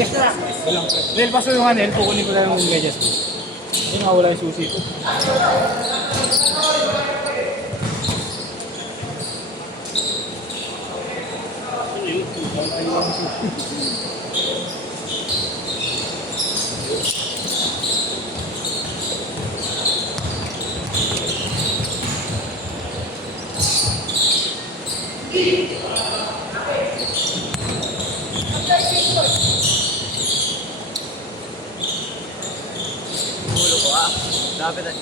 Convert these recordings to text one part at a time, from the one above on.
Yes na. Walang. Dahil paso yung anel, kukunin ko lang yung medyas ko. Hindi nga wala yung susi ko. Ulo ko ah. Dapat na.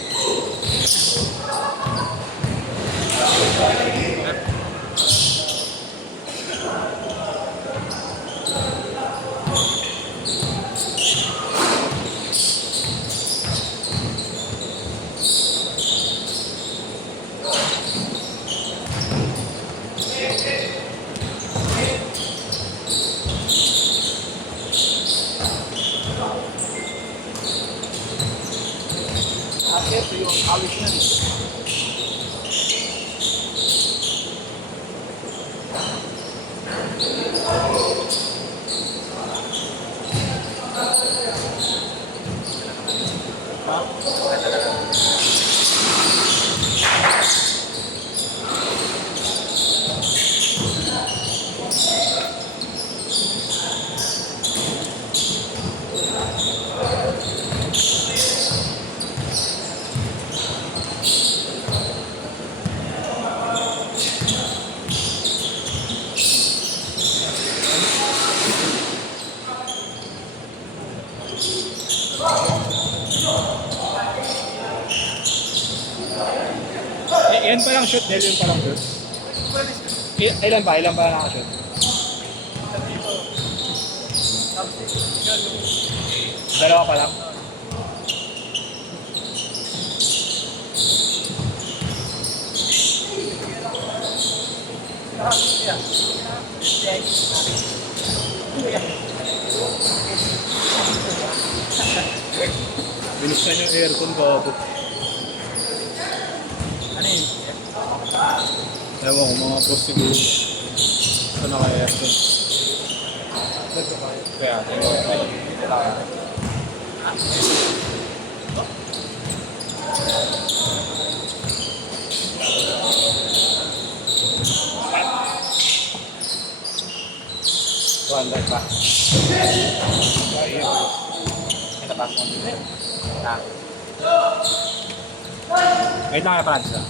Ito yung awit na rin. Yan pa lang shoot, Del, yun pa lang shoot. Ilan ba? Ilan pa nakashoot? Dalawa pa lang? Binuksan yung aircon ko. Ano yun? Ewan ko, mga post siguro. Ito na kaya aircon. Kaya, Wala pa. Ito pa ako. Wait lang kaya Franz ah.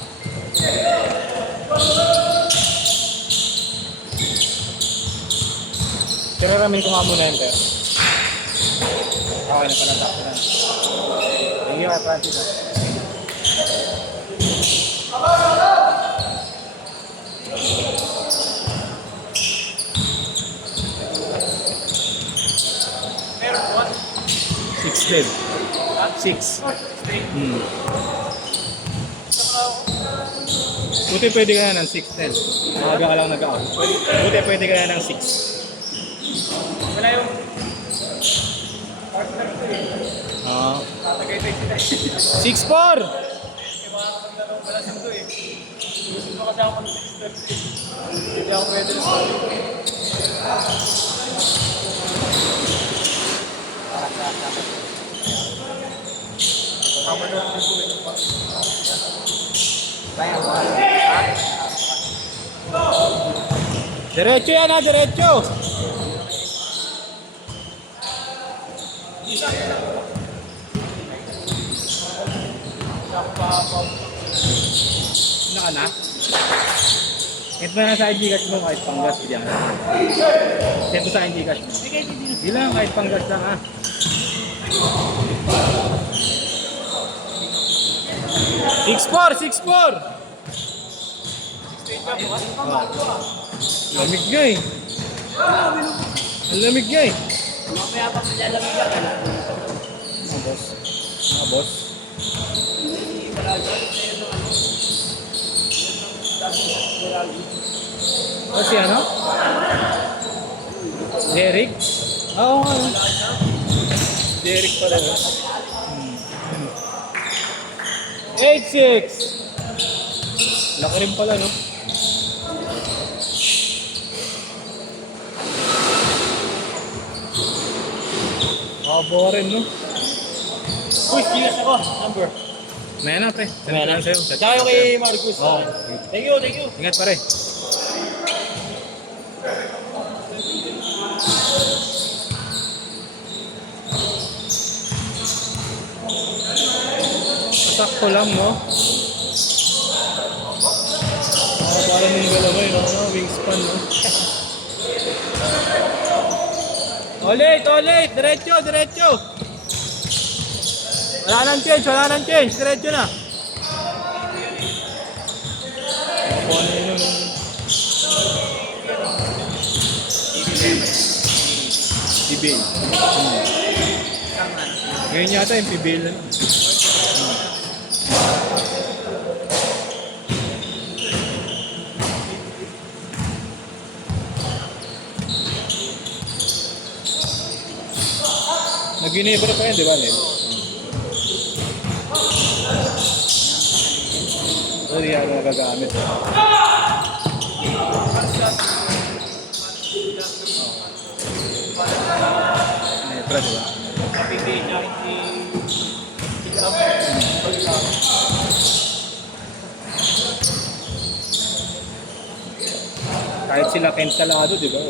Tiraramin ko nga muna yung pero. Okay na pala tapos na. Hindi kaya Francis ah. Meron one. 6 din. 6. Buti pwede ka na ng 6 din. Maaga ka lang nag-out. Buti pwede ka na ng 6. Wala yung... Ah. Tagaytay sila. 6-4! Wala siyang to eh. Gusto ko kasi ako ng 6-30. Hindi ako pwede ng tama na ako eh. Diretso yan ha, diretso! Naka na? Ito na sa Gcash mo kahit panggas diyan. Ito sa Gcash mo. Bilang kahit panggas lang ha. Six four. Lamig nga eh. Ang lamig nga eh. Mamaya pa sila lamig yan. Mga boss. Mga boss. O si ano? Derek? Oo nga. Derek pala. 8-6. Laki rin pala, no? Nakakabawa rin, no? Uy, gigas ako. Number. Maya na, pre. Send Maya ko na. lang sa'yo. Tsaka yung kay Marcus. Oo. Thank you, thank you. Ingat, pare. Sakto lang, no? Parang yung galaw yun, no? Wingspan, no? Ulit, ulit! Diretso, diretso! Wala nang change, wala nang change. Diretso na. Ano yun, no? PBL. Ngayon yata yung PBL na. Nag-Ginebra pa yan, di ba, Len? Sorry, ano nagagamit. Ginebra, di ba? Kahit sila Ken Salado, di ba?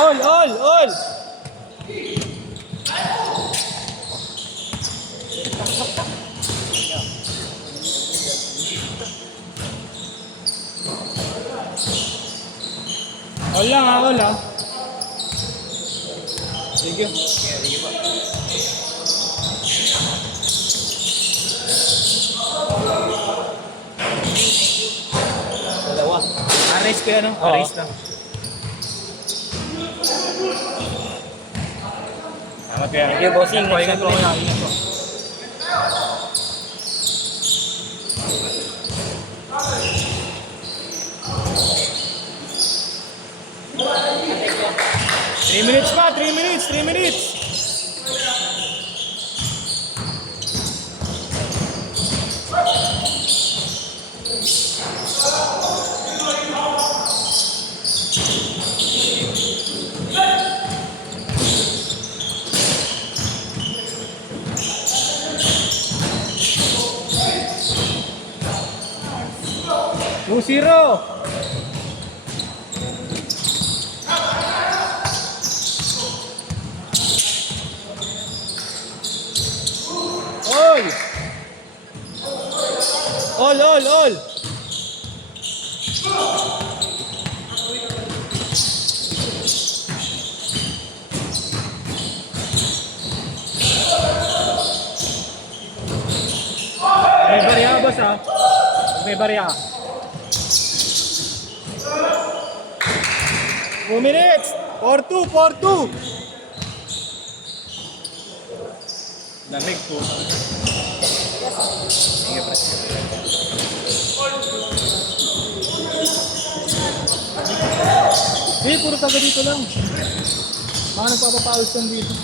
All! All lang ha, all ha. Sige. Sige pa. Dalawa. Arrange ko yan, no? Arrange lang. Thank you, bossing. Ingat po. Ingat po. Three minutes pa, 3 minutes, 3 minutes. Two zero. All. May barya boss ha. May barya. 2 minutes. 4-2. Lamig po. Sige, pre. Puro taga dito lang. Mga nagpapapawis lang dito.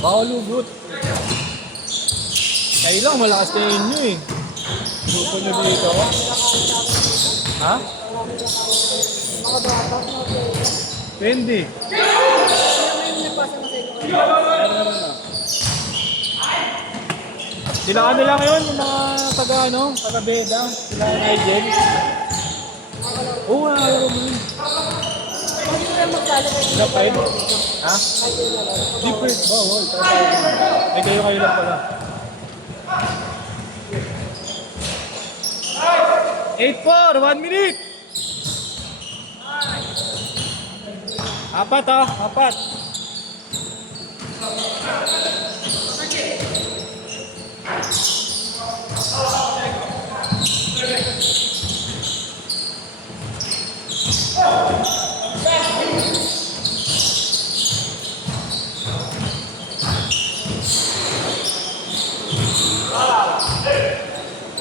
Bawal ugot. Kayo lang, malakas kayo inyo eh. Grupo nyo dito. Ha? Pwede. Sila ano lang yun, yung mga taga Beda, sila Nigel. Oo, nalaro mo yun. Sila pa yun. Ha? Different, bawal. Eh kayo lang pala. 8-4, 1 minute. 4.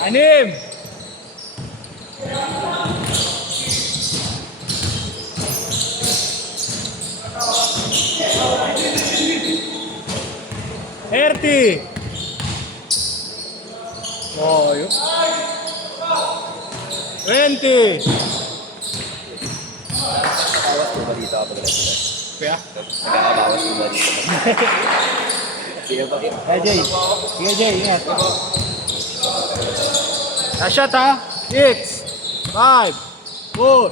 Anim. Erti. Oh, yun. 20. Bawas po ba dito kapag nag-sila? Kaya? Nagkakabawas po ba dito? Sige ba? Kaya Jay. Sige Jay, ingat. Na-shot ha. 6, 5, 4,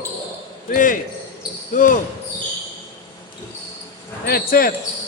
3, 2. Set.